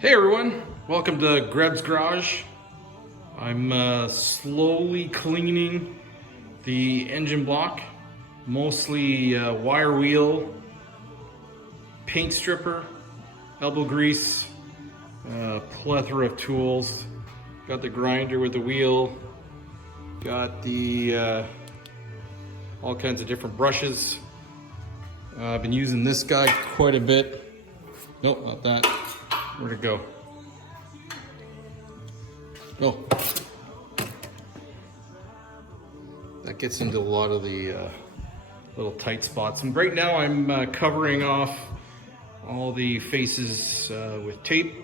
Hey everyone, welcome to Greb's Garage. I'm slowly cleaning the engine block, mostly wire wheel, paint stripper, elbow grease, plethora of tools. Got the grinder with the wheel, got the all kinds of different brushes. I've been using this guy quite a bit. Nope, not that. Where'd it go? Oh. That gets into a lot of the little tight spots. And right now I'm covering off all the faces with tape,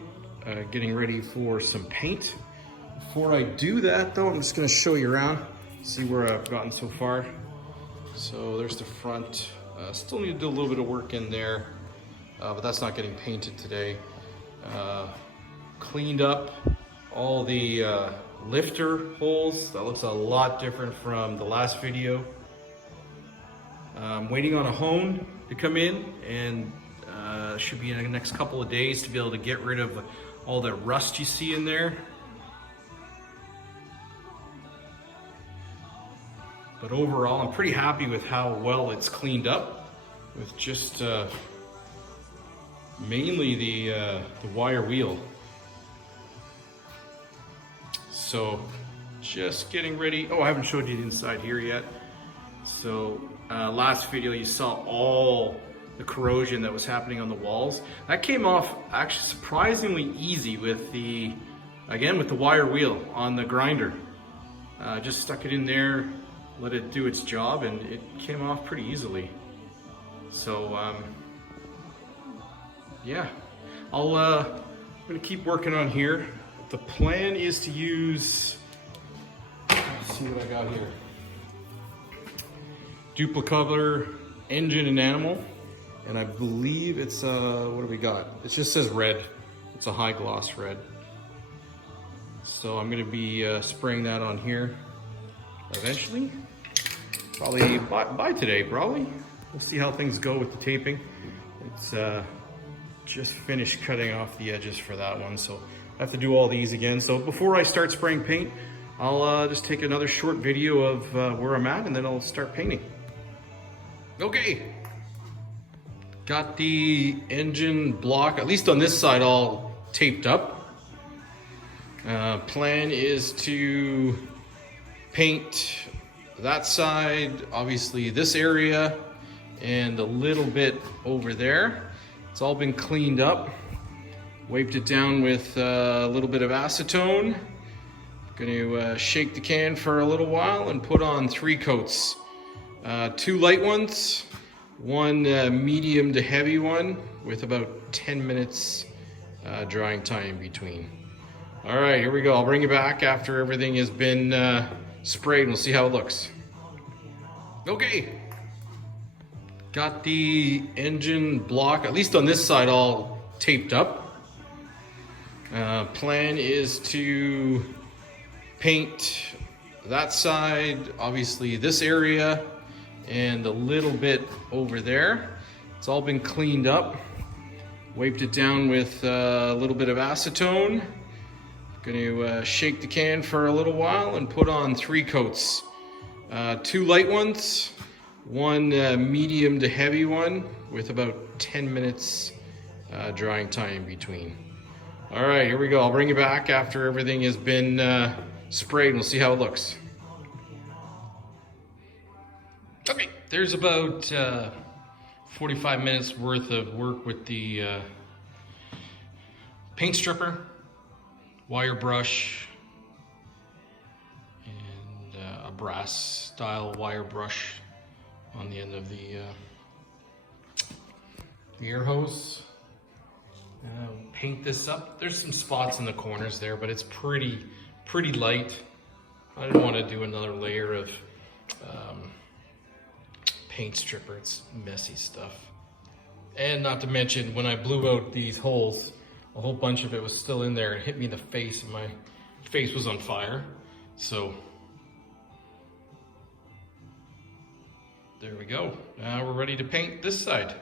getting ready for some paint. Before I do that though, I'm just gonna show you around, see where I've gotten so far. So there's the front. Still need to do a little bit of work in there, but that's not getting painted today. Cleaned up all the lifter holes. That looks a lot different from the last video. I'm waiting on a hone to come in, and should be in the next couple of days to be able to get rid of all the rust you see in there. But overall, I'm pretty happy with how well it's cleaned up, with just mainly the wire wheel. So just getting ready. Oh, I haven't showed you the inside here yet. So last video you saw all the corrosion that was happening on the walls. That came off actually surprisingly easy with the wire wheel on the grinder. Just stuck it in there, let it do its job, and it came off pretty easily. So yeah, I'm gonna keep working on here. The plan is to use, let's see what I got here. Duplicolor engine and animal, and I believe it's what do we got? It just says red. It's a high gloss red. So I'm gonna be spraying that on here eventually. Probably by today, probably. We'll see how things go with the taping. It's just finished cutting off the edges for that one, so I have to do all these again. So before I start spraying paint, I'll just take another short video of where I'm at, and then I'll start painting. Okay, got the engine block, at least on this side, all taped up. Plan is to paint that side, obviously this area, and a little bit over there. It's all been cleaned up. Wiped it down with a little bit of acetone. Going to shake the can for a little while and put on 3 coats. 2 light ones, 1 medium to heavy one with about 10 minutes drying time in between. All right, here we go. I'll bring you back after everything has been sprayed, and we'll see how it looks. Okay. Got the engine block, at least on this side, all taped up. Plan is to paint that side, obviously this area, and a little bit over there. It's all been cleaned up. Wiped it down with a little bit of acetone. Going to shake the can for a little while and put on 3 coats. 2 light ones, 1 medium to heavy one with about 10 minutes drying time in between. All right, here we go. I'll bring you back after everything has been sprayed, and we'll see how it looks. Okay, there's about 45 minutes worth of work with the paint stripper, wire brush, and a brass style wire brush on the end of the air hose. Paint this up. There's some spots in the corners there, but it's pretty light. I didn't want to do another layer of paint stripper. It's messy stuff. And not to mention, when I blew out these holes, a whole bunch of it was still in there and hit me in the face, and my face was on fire. So there we go. Now we're ready to paint this side.